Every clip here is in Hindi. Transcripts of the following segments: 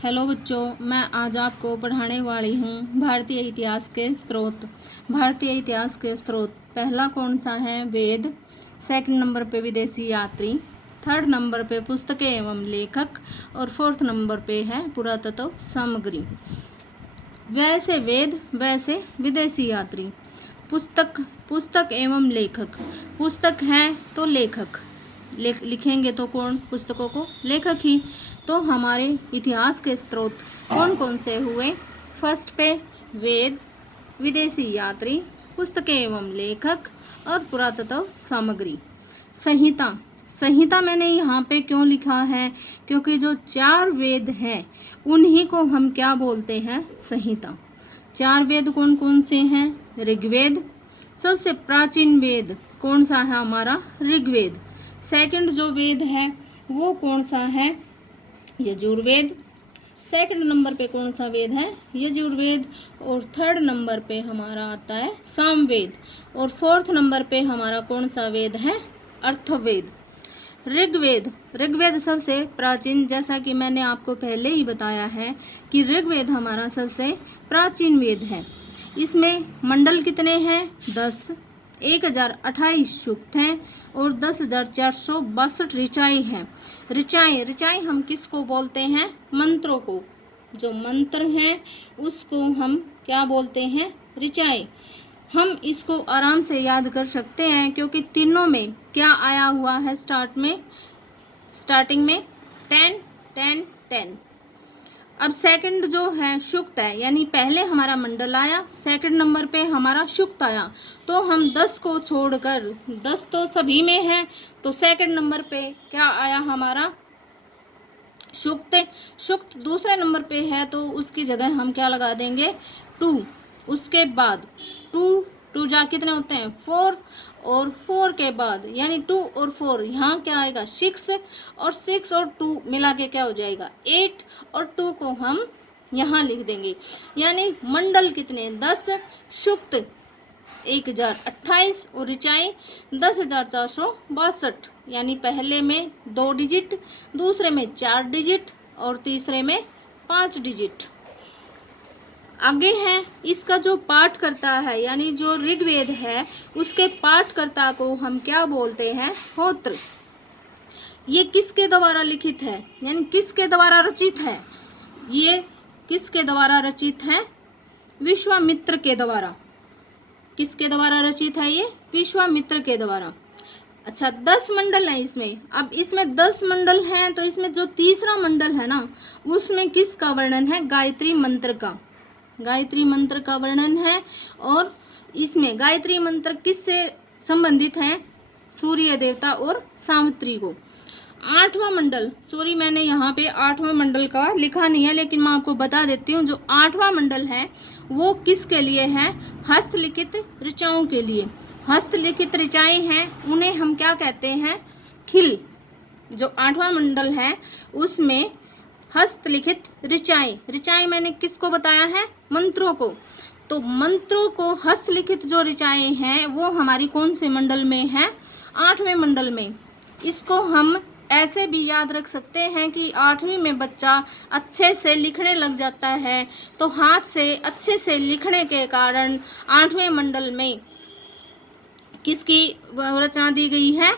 हेलो बच्चों, मैं आज आपको पढ़ाने वाली हूँ भारतीय इतिहास के स्रोत। भारतीय इतिहास के स्रोत पहला कौन सा है? वेद। सेकंड नंबर पे विदेशी यात्री। थर्ड नंबर पे पुस्तकें एवं लेखक और फोर्थ नंबर पे है पुरातत्व सामग्री। वैसे वेद, वैसे विदेशी यात्री। पुस्तक एवं लेखक। पुस्तक है तो लेखक, लिखेंगे तो कौन? पुस्तकों को लेखक ही। तो हमारे इतिहास के स्रोत कौन कौन से हुए? फर्स्ट पे वेद, विदेशी यात्री, पुस्तकें एवं लेखक और पुरातत्व सामग्री। संहिता। संहिता मैंने यहाँ पे क्यों लिखा है? क्योंकि जो 4 वेद हैं उन्हीं को हम क्या बोलते हैं? संहिता। 4 वेद कौन कौन से हैं? ऋग्वेद। सबसे प्राचीन वेद कौन सा है? हमारा ऋग्वेद। सेकंड जो वेद है वो कौन सा है? यजुर्वेद। सेकंड नंबर पे कौन सा वेद है? यजुर्वेद। और थर्ड नंबर पे हमारा आता है सामवेद। और फोर्थ नंबर पे हमारा कौन सा वेद है? अर्थवेद। ऋग्वेद। ऋग्वेद सबसे प्राचीन, जैसा कि मैंने आपको पहले ही बताया है कि ऋग्वेद हमारा सबसे प्राचीन वेद है। इसमें मंडल कितने हैं? 10। 1028 सूक्त हैं और 10,462 ऋचाएँ हैं। ऋचाएँ हम किसको बोलते हैं? मंत्रों को। जो मंत्र हैं उसको हम क्या बोलते हैं? ऋचाएँ। हम इसको आराम से याद कर सकते हैं क्योंकि तीनों में क्या आया हुआ है? स्टार्टिंग में 10 10 10। अब सेकंड जो है सूक्त है, यानी पहले हमारा मंडल आया, सेकंड नंबर पे हमारा सूक्त आया। तो हम 10 को छोड़कर, 10 तो सभी में है, तो सेकंड नंबर पे क्या आया? हमारा सूक्त। सूक्त दूसरे नंबर पे है तो उसकी जगह हम क्या लगा देंगे? 2। उसके बाद 2 जा कितने होते हैं? 4। और 4 के बाद यानी 2 और 4 यहाँ क्या आएगा? 6। और 6 और 2 मिला के क्या हो जाएगा? 8। और 2 को हम यहाँ लिख देंगे। यानी मंडल कितने? 10, सूक्त 1028 और ऋचाएँ 10,462। यानी पहले में 2 डिजिट, दूसरे में 4 डिजिट और तीसरे में 5 डिजिट। आगे है इसका जो पाठ करता है, यानी जो ऋग्वेद है उसके पाठकर्ता को हम क्या बोलते हैं? होत्र। ये किसके द्वारा लिखित है, यानी किसके द्वारा रचित है? ये किसके द्वारा रचित है? विश्वामित्र के द्वारा। किसके द्वारा रचित है ये? विश्वामित्र के द्वारा। अच्छा, 10 मंडल है इसमें। अब इसमें 10 मंडल हैं तो इसमें जो तीसरा मंडल है ना उसमें किसका वर्णन है? गायत्री मंत्र का। गायत्री मंत्र का वर्णन है। और इसमें गायत्री मंत्र किससे संबंधित है? सूर्य देवता और सावित्री को। 8वां मंडल, सॉरी मैंने यहाँ पे 8वां मंडल का लिखा नहीं है, लेकिन मैं आपको बता देती हूँ। जो 8वां मंडल है वो किसके लिए है? हस्तलिखित ऋचाओं के लिए। हस्तलिखित ऋचाएँ हैं उन्हें हम क्या कहते हैं? खिल। जो 8वां मंडल है उसमें हस्तलिखित ऋचाएँ मैंने किसको बताया है? मंत्रों को। तो मंत्रों को हस्तलिखित जो ऋचाएँ हैं वो हमारी कौन से मंडल में है? 8वें मंडल में। इसको हम ऐसे भी याद रख सकते हैं कि 8वीं में बच्चा अच्छे से लिखने लग जाता है तो हाथ से अच्छे से लिखने के कारण 8वें मंडल में किसकी रचना दी गई है?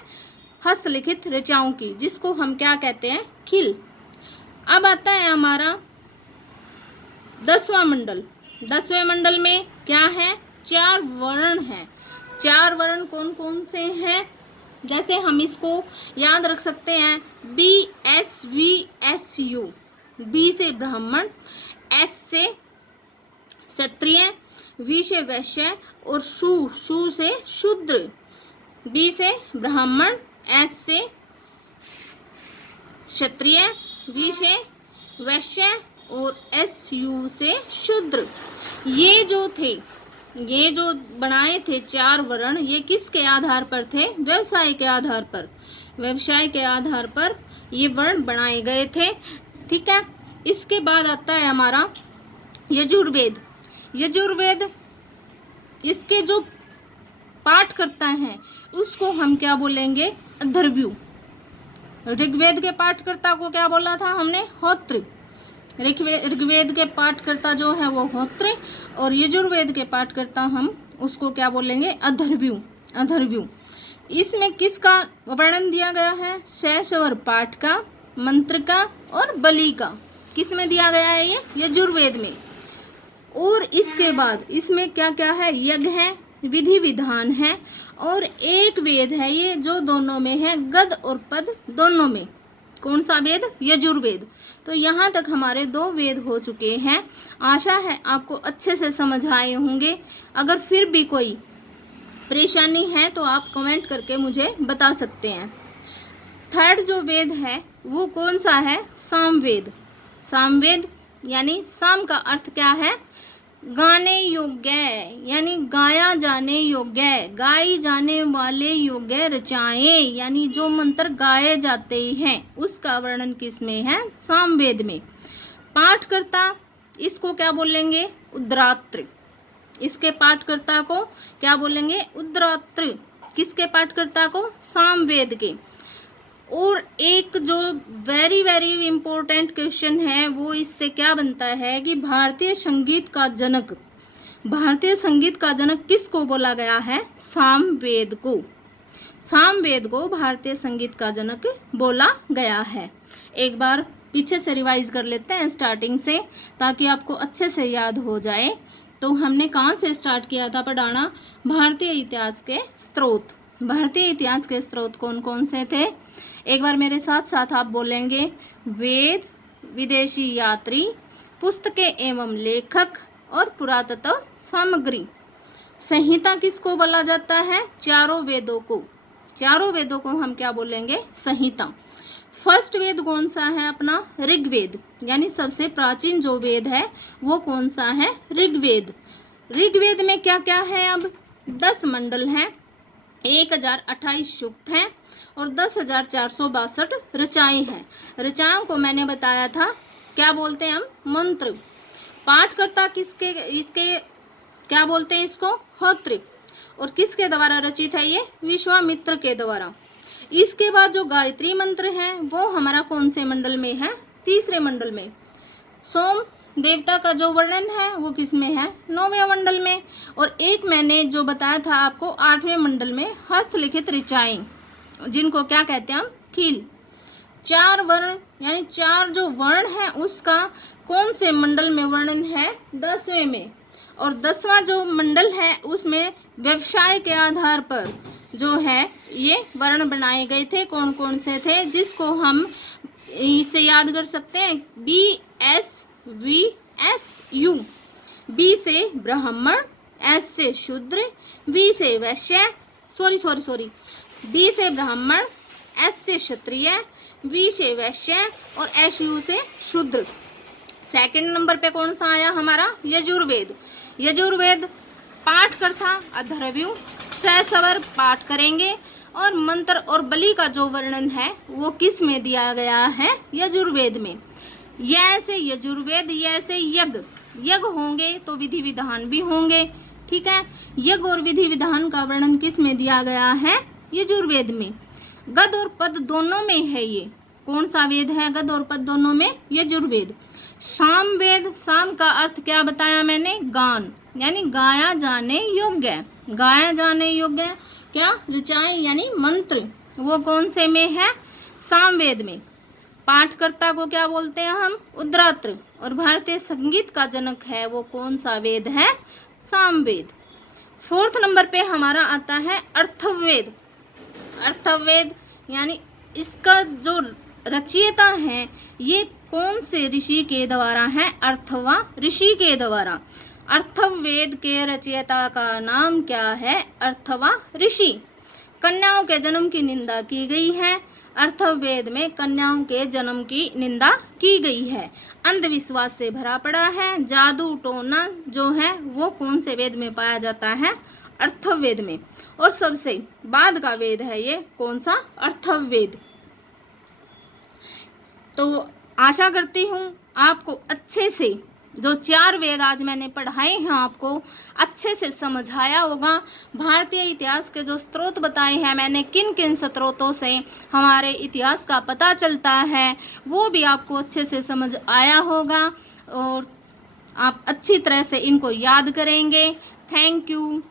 हस्तलिखित ऋचाओं की, जिसको हम क्या कहते हैं? खिल। अब आता है हमारा 10वां मंडल। 10वें मंडल में क्या है? 4 वर्ण हैं। 4 वर्ण कौन कौन से हैं? जैसे हम इसको याद रख सकते हैं, BSVSU। बी से ब्राह्मण, S से क्षत्रिय, V से वैश्य और शू से शूद्र। B से ब्राह्मण, S से क्षत्रिय, V से वैश्य और SU से शूद्र। ये जो बनाए थे 4 वर्ण, ये किसके आधार पर थे? व्यवसाय के आधार पर। व्यवसाय के आधार पर ये वर्ण बनाए गए थे। ठीक है। इसके बाद आता है हमारा यजुर्वेद। यजुर्वेद, इसके जो पाठ करता है उसको हम क्या बोलेंगे? अथर्वणा। ऋग्वेद के पाठकर्ता को क्या बोला था हमने? होत्र। ऋग्वेद के पाठकर्ता जो है वो होत्र, और यजुर्वेद के पाठकर्ता हम उसको क्या बोलेंगे, अथर्वयु। अथर्वयु। इसमें किसका वर्णन दिया गया है, शेष और पाठ का, मंत्र का और बलि का। किस में दिया गया है, ये यजुर्वेद में। और इसके बाद इसमें क्या क्या है, यज्ञ है, विधि विधान है, और एक वेद है ये जो दोनों में है, गद और पद दोनों में। कौन सा वेद, यजुर्वेद। तो यहाँ तक हमारे 2 वेद हो चुके हैं। आशा है आपको अच्छे से समझ आए होंगे। अगर फिर भी कोई परेशानी है तो आप कमेंट करके मुझे बता सकते हैं। थर्ड जो वेद है वो कौन सा है, सामवेद। सामवेद यानी साम का अर्थ क्या है, गाने योग्य, यानी गाया जाने योग्य, गाई जाने वाले योग्य रचाएं, यानी जो मंत्र गाए जाते हैं उसका वर्णन किस में है, सामवेद में। पाठकर्ता इसको क्या बोलेंगे, उद्रात्र। इसके पाठकर्ता को क्या बोलेंगे, उद्रात्र। किसके पाठकर्ता को, सामवेद के। और एक जो वेरी वेरी इम्पोर्टेंट क्वेश्चन है वो इससे क्या बनता है कि भारतीय संगीत का जनक, भारतीय संगीत का जनक किसको बोला गया है, सामवेद को। सामवेद को भारतीय संगीत का जनक बोला गया है। एक बार पीछे से रिवाइज कर लेते हैं स्टार्टिंग से, ताकि आपको अच्छे से याद हो जाए। तो हमने कहाँ से स्टार्ट किया था पढ़ाना, भारतीय इतिहास के स्रोत। भारतीय इतिहास के स्रोत कौन कौन से थे, एक बार मेरे साथ साथ आप बोलेंगे, वेद, विदेशी यात्री, पुस्तकें एवं लेखक और पुरातत्व सामग्री। संहिता किसको बोला जाता है, चारों वेदों को। चारों वेदों को हम क्या बोलेंगे, संहिता। फर्स्ट वेद कौन सा है अपना, ऋग्वेद, यानी सबसे प्राचीन जो वेद है वो कौन सा है, ऋग्वेद। ऋग्वेद में क्या क्या है, अब 10 मंडल हैं, 1028 सूक्त हैं और 10,462 रचाएं हैं। रचाओं को मैंने बताया था क्या बोलते हैं हम, मंत्र। पाठकर्ता किसके, इसके क्या बोलते हैं इसको, होत्र। और किसके द्वारा रचित है ये, विश्वामित्र के द्वारा। इसके बाद जो गायत्री मंत्र है वो हमारा कौन से मंडल में है, तीसरे मंडल में। सोम देवता का जो वर्णन है वो किस में है, 9वें मंडल में। और एक मैंने जो बताया था आपको 8वें मंडल में, हस्तलिखित ऋचाएं, जिनको क्या कहते हैं हम, खील। 4 वर्ण यानी 4 जो वर्ण है उसका कौन से मंडल में वर्णन है, 10वें में। और 10वां जो मंडल है उसमें व्यवसाय के आधार पर जो है ये वर्ण बनाए गए थे। कौन कौन से थे, जिसको हम इसे याद कर सकते हैं, BSVSU। बी से ब्राह्मण, एस से शूद्र, बी से वैश्य, सॉरी बी से ब्राह्मण, एस से क्षत्रिय, वी से वैश्य और SU से शूद्र। सेकंड नंबर पे कौन सा आया हमारा, यजुर्वेद। यजुर्वेद पाठकर्ता अथर्वयु, सस्वर पाठ करेंगे और मंत्र और बलि का जो वर्णन है वो किस में दिया गया है, यजुर्वेद में। यह से यजुर्वेद, यह से यज्ञ। यज्ञ होंगे तो विधि विधान भी होंगे, ठीक है। यज्ञ और विधि विधान का वर्णन किस में दिया गया है, यजुर्वेद में। गद और पद दोनों में है ये। कौन सा वेद है, गद और पद दोनों में, यजुर्वेद। सामवेद, साम का अर्थ क्या बताया मैंने, गान, यानी गाया जाने योग्य। गाया जाने योग्य क्या, ऋचाएं यानी मंत्र, वो कौन से में है, सामवेद में। पाठकर्ता को क्या बोलते हैं हम, उद्रात्र। और भारतीय संगीत का जनक है वो कौन सा वेद है, सामवेद। 4th नंबर पे हमारा आता है अर्थवेद। अर्थवेद यानी इसका जो रचयिता है ये कौन से ऋषि के द्वारा है, अर्थवा ऋषि के द्वारा। अर्थवेद के रचयिता का नाम क्या है, अर्थवा ऋषि। कन्याओं के जन्म की निंदा की गई है। अर्थवेद में कन्याओं के जन्म की निंदा की गई है। अंधविश्वास से भरा पड़ा है। जादू टोना जो है वो कौन से वेद में पाया जाता है, अर्थवेद में। और सबसे बाद का वेद है ये कौन सा, अर्थवेद। तो आशा करती हूँ आपको अच्छे से जो 4 वेद आज मैंने पढ़ाए हैं आपको अच्छे से समझाया होगा। भारतीय इतिहास के जो स्रोत बताए हैं मैंने, किन किन स्रोतों से हमारे इतिहास का पता चलता है, वो भी आपको अच्छे से समझ आया होगा और आप अच्छी तरह से इनको याद करेंगे। Thank you.